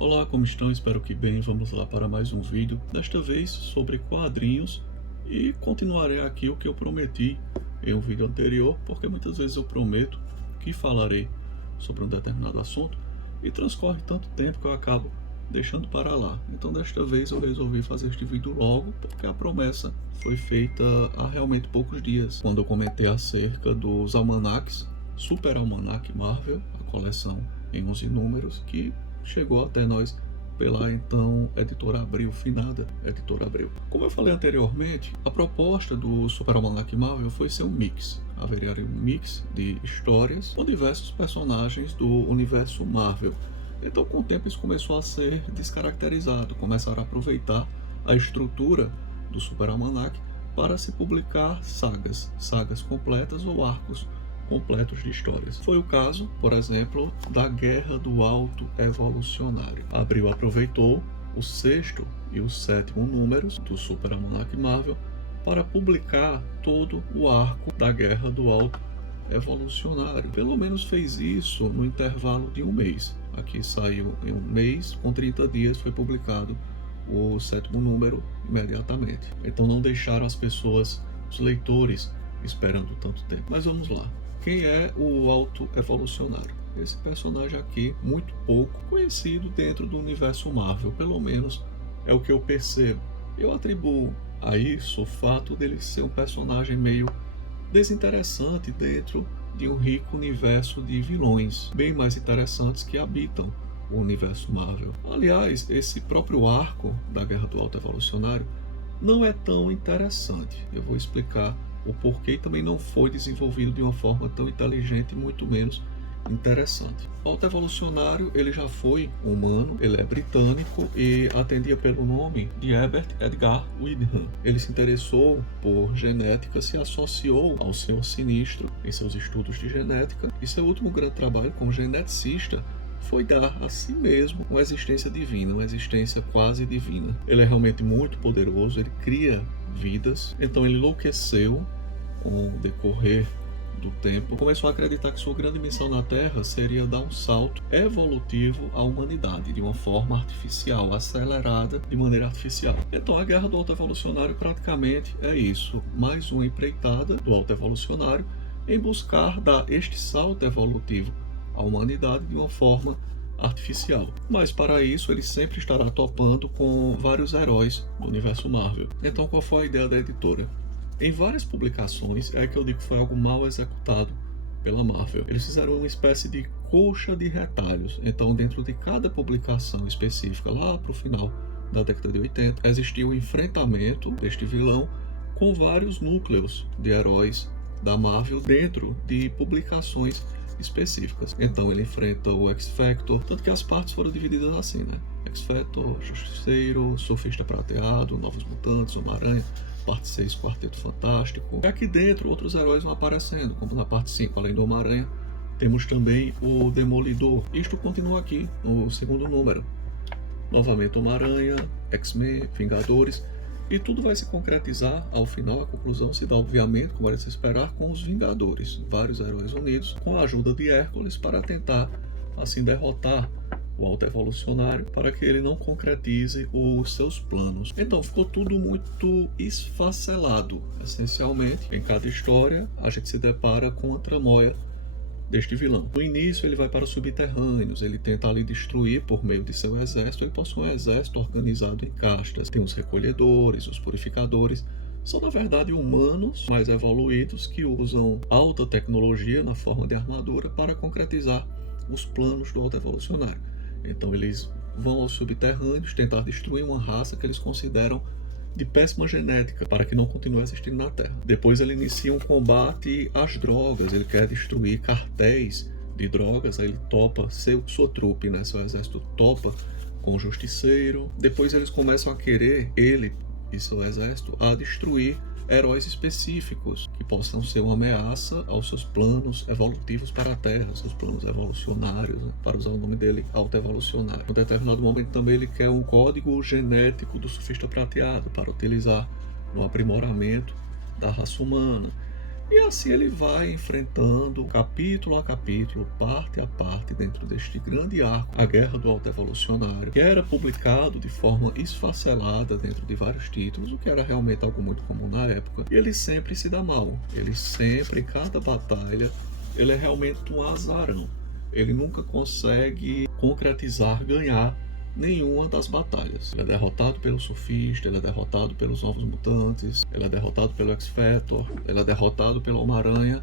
Olá, como estão? Espero que bem. Vamos lá para mais um vídeo, desta vez sobre quadrinhos, e continuarei aqui o que eu prometi em um vídeo anterior, porque muitas vezes eu prometo que falarei sobre um determinado assunto e transcorre tanto tempo que eu acabo deixando para lá. Então desta vez eu resolvi fazer este vídeo logo, porque a promessa foi feita há realmente poucos dias, quando eu comentei acerca dos almanaques, Super Almanac Marvel, a coleção em 11 números, que chegou até nós pela então editora Abril, finada editora Abril. Como eu falei anteriormente, a proposta do Super Almanac Marvel foi ser um mix. Haveria um mix de histórias com diversos personagens do universo Marvel. Então, com o tempo, isso começou a ser descaracterizado. Começaram a aproveitar a estrutura do Super Almanac para se publicar sagas completas ou arcos completos de histórias. Foi o caso, por exemplo, da Guerra do Alto Evolucionário. Abril aproveitou o sexto e o sétimo números do Super Almanac Marvel para publicar todo o arco da Guerra do Alto Evolucionário. Pelo menos fez isso no intervalo de um mês. Aqui saiu em um mês, com 30 dias foi publicado o sétimo número imediatamente. Então não deixaram as pessoas, os leitores, esperando tanto tempo. Mas vamos lá. Quem é o Alto Evolucionário? Esse personagem aqui, muito pouco conhecido dentro do universo Marvel, pelo menos é o que eu percebo. Eu atribuo a isso o fato dele ser um personagem meio desinteressante dentro de um rico universo de vilões, bem mais interessantes que habitam o universo Marvel. Aliás, esse próprio arco da Guerra do Alto Evolucionário não é tão interessante. Eu vou explicar o porquê e também não foi desenvolvido de uma forma tão inteligente e muito menos interessante. O Alto Evolucionário, ele já foi humano, ele é britânico e atendia pelo nome de Herbert Edgar Wyndham. Ele se interessou por genética, se associou ao Senhor Sinistro em seus estudos de genética, e seu último grande trabalho como geneticista foi dar a si mesmo uma existência divina, uma existência quase divina. Ele é realmente muito poderoso, ele cria vidas, então ele enlouqueceu com o decorrer do tempo, começou a acreditar que sua grande missão na Terra seria dar um salto evolutivo à humanidade de uma forma artificial, acelerada de maneira artificial. Então a Guerra do Alto Evolucionário praticamente é isso, mais uma empreitada do Alto Evolucionário em buscar dar este salto evolutivo à humanidade de uma forma artificial. Mas para isso ele sempre estará topando com vários heróis do universo Marvel. Então qual foi a ideia da editora? Em várias publicações, é que eu digo que foi algo mal executado pela Marvel. Eles fizeram uma espécie de colcha de retalhos. Então, dentro de cada publicação específica, lá para o final da década de 80, existia o enfrentamento deste vilão com vários núcleos de heróis da Marvel dentro de publicações específicas. Então ele enfrenta o X-Factor, tanto que as partes foram divididas assim, né? X-Factor, Justiceiro, Surfista Prateado, Novos Mutantes, Homem-Aranha, parte 6, Quarteto Fantástico. E aqui dentro outros heróis vão aparecendo, como na parte 5, além do Homem-Aranha, temos também o Demolidor. Isto continua aqui no segundo número. Novamente Homem-Aranha, X-Men, Vingadores, e tudo vai se concretizar ao final. A conclusão se dá, obviamente, como era de se esperar, com os Vingadores, vários heróis unidos, com a ajuda de Hércules para tentar assim derrotar o Alto Evolucionário, para que ele não concretize os seus planos. Então ficou tudo muito esfacelado. Essencialmente, em cada história a gente se depara com a tramóia deste vilão. No início ele vai para os subterrâneos, ele tenta ali destruir por meio de seu exército. Ele possui um exército organizado em castas. Tem os recolhedores, os purificadores. São na verdade humanos mais evoluídos que usam alta tecnologia na forma de armadura para concretizar os planos do Alto Evolucionário. Então eles vão aos subterrâneos tentar destruir uma raça que eles consideram de péssima genética, para que não continue existindo na Terra. Depois ele inicia um combate às drogas, ele quer destruir cartéis de drogas, aí ele topa sua trupe, né? Seu exército topa com o Justiceiro. Depois eles começam a querer, ele e seu exército, a destruir heróis específicos que possam ser uma ameaça aos seus planos evolutivos para a Terra, seus planos evolucionários, né? Para usar o nome dele, Alto Evolucionário. Em determinado momento também ele quer um código genético do Surfista Prateado para utilizar no aprimoramento da raça humana. E assim ele vai enfrentando capítulo a capítulo, parte a parte, dentro deste grande arco, a Guerra do Alto Evolucionário, que era publicado de forma esfacelada dentro de vários títulos, o que era realmente algo muito comum na época. E ele sempre se dá mal. Ele sempre, em cada batalha, ele é realmente um azarão. Ele nunca consegue concretizar, ganhar nenhuma das batalhas. Ele é derrotado pelo Surfista, ele é derrotado pelos Novos Mutantes, ele é derrotado pelo X-Factor, ele é derrotado pelo Homem-Aranha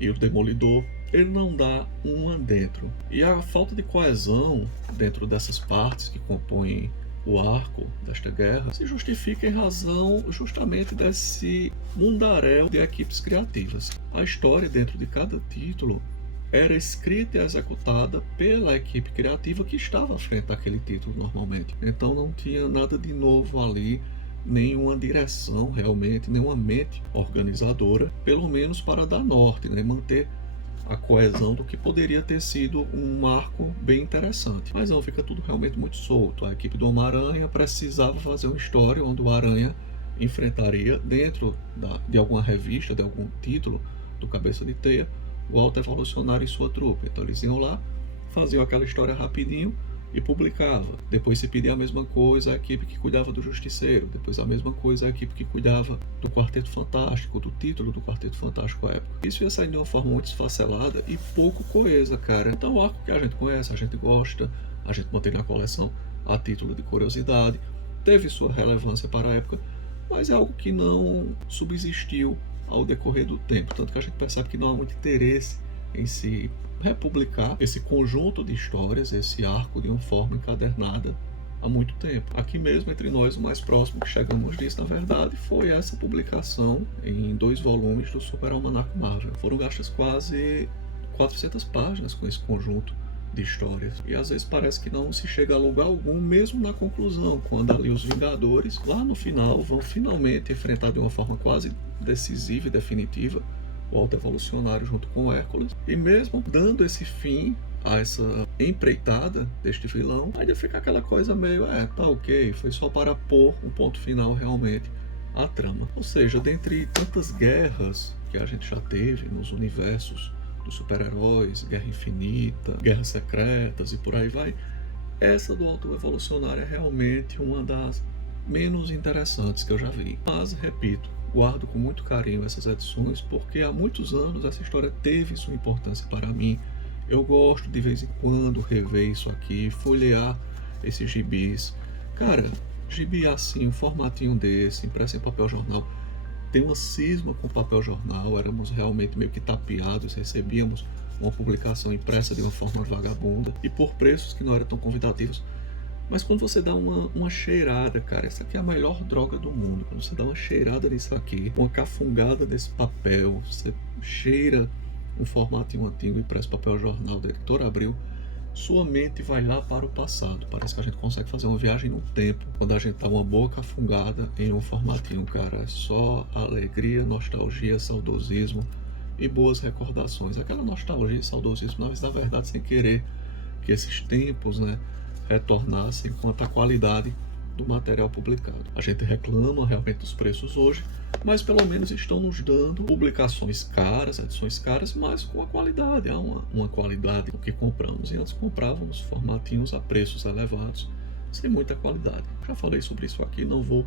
e o Demolidor. Ele não dá uma dentro. E a falta de coesão dentro dessas partes que compõem o arco desta guerra se justifica em razão justamente desse mundaréu de equipes criativas. A história dentro de cada título era escrita e executada pela equipe criativa que estava à frente daquele título normalmente. Então não tinha nada de novo ali, nenhuma direção realmente, nenhuma mente organizadora, pelo menos para dar norte, né? Manter a coesão do que poderia ter sido um arco bem interessante. Mas não, fica tudo realmente muito solto. A equipe do Homem-Aranha precisava fazer uma história onde o Aranha enfrentaria, dentro de alguma revista, de algum título do Cabeça de Teia, o Alto Evolucionário e sua trupe. Então eles iam lá, faziam aquela história rapidinho e publicava. Depois se pedia a mesma coisa à equipe que cuidava do Justiceiro, depois a mesma coisa à equipe que cuidava do Quarteto Fantástico, do título do Quarteto Fantástico à época. Isso ia sair de uma forma muito esfacelada e pouco coesa, cara. Então o arco que a gente conhece, a gente gosta, a gente mantém na coleção a título de curiosidade, teve sua relevância para a época, mas é algo que não subsistiu ao decorrer do tempo, tanto que a gente percebe que não há muito interesse em se republicar esse conjunto de histórias, esse arco de uma forma encadernada há muito tempo. Aqui mesmo, entre nós, o mais próximo que chegamos disso, na verdade, foi essa publicação em 2 volumes do Super Almanac Marvel. Foram gastas quase 400 páginas com esse conjunto de histórias. E às vezes parece que não se chega a lugar algum, mesmo na conclusão, quando ali os Vingadores, lá no final, vão finalmente enfrentar de uma forma quase decisiva e definitiva o Alto Evolucionário junto com o Hércules. E mesmo dando esse fim a essa empreitada deste vilão, ainda fica aquela coisa meio, tá ok, foi só para pôr um ponto final realmente à trama. Ou seja, dentre tantas guerras que a gente já teve nos universos dos super-heróis, Guerra Infinita, Guerras Secretas e por aí vai, essa do Alto Evolucionário é realmente uma das menos interessantes que eu já vi. Mas, repito, guardo com muito carinho essas edições porque há muitos anos essa história teve sua importância para mim. Eu gosto de vez em quando rever isso aqui, folhear esses gibis. Cara, gibi assim, um formatinho desse, impresso em papel jornal, tem uma cisma com papel jornal, éramos realmente meio que tapeados, recebíamos uma publicação impressa de uma forma vagabunda e por preços que não eram tão convidativos. Mas quando você dá uma cheirada, cara, essa aqui é a melhor droga do mundo. Quando você dá uma cheirada nisso aqui, uma cafungada desse papel, você cheira um formatinho antigo impresso papel jornal da Editora Abril, sua mente vai lá para o passado. Parece que a gente consegue fazer uma viagem no tempo quando a gente tá uma boa cafungada em um formatinho, cara. É só alegria, nostalgia, saudosismo e boas recordações. Aquela nostalgia e saudosismo, na verdade, sem querer que esses tempos, né, retornassem quanto à qualidade do material publicado. A gente reclama realmente dos preços hoje, mas pelo menos estão nos dando publicações caras, edições caras, mas com a qualidade. Há uma qualidade no que compramos. E antes comprávamos formatinhos a preços elevados, sem muita qualidade. Já falei sobre isso aqui, não vou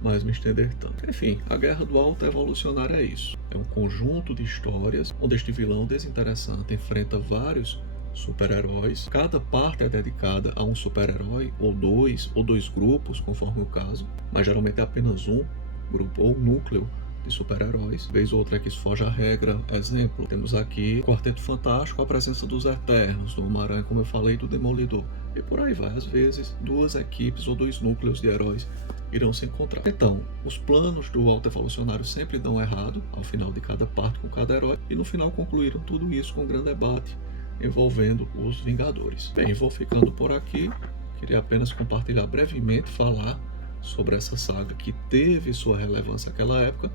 mais me estender tanto. Enfim, a Guerra do Alto Evolucionário é isso. É um conjunto de histórias onde este vilão desinteressante enfrenta vários super-heróis. Cada parte é dedicada a um super-herói, ou dois grupos, conforme o caso, mas geralmente é apenas um grupo ou núcleo de super-heróis. Vez ou outra é que isso foge à regra. Exemplo, temos aqui o Quarteto Fantástico, a presença dos Eternos, do Homem-Aranha, como eu falei, do Demolidor. E por aí vai. Às vezes, 2 equipes ou 2 núcleos de heróis irão se encontrar. Então, os planos do Alto Evolucionário sempre dão errado, ao final de cada parte com cada herói, e no final concluíram tudo isso com um grande debate envolvendo os Vingadores. Bem, vou ficando por aqui. Queria apenas compartilhar brevemente, falar sobre essa saga que teve sua relevância naquela época,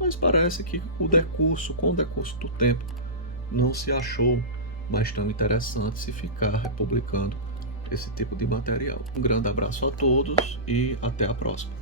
mas parece que com o decurso do tempo, não se achou mais tão interessante se ficar republicando esse tipo de material. Um grande abraço a todos e até a próxima.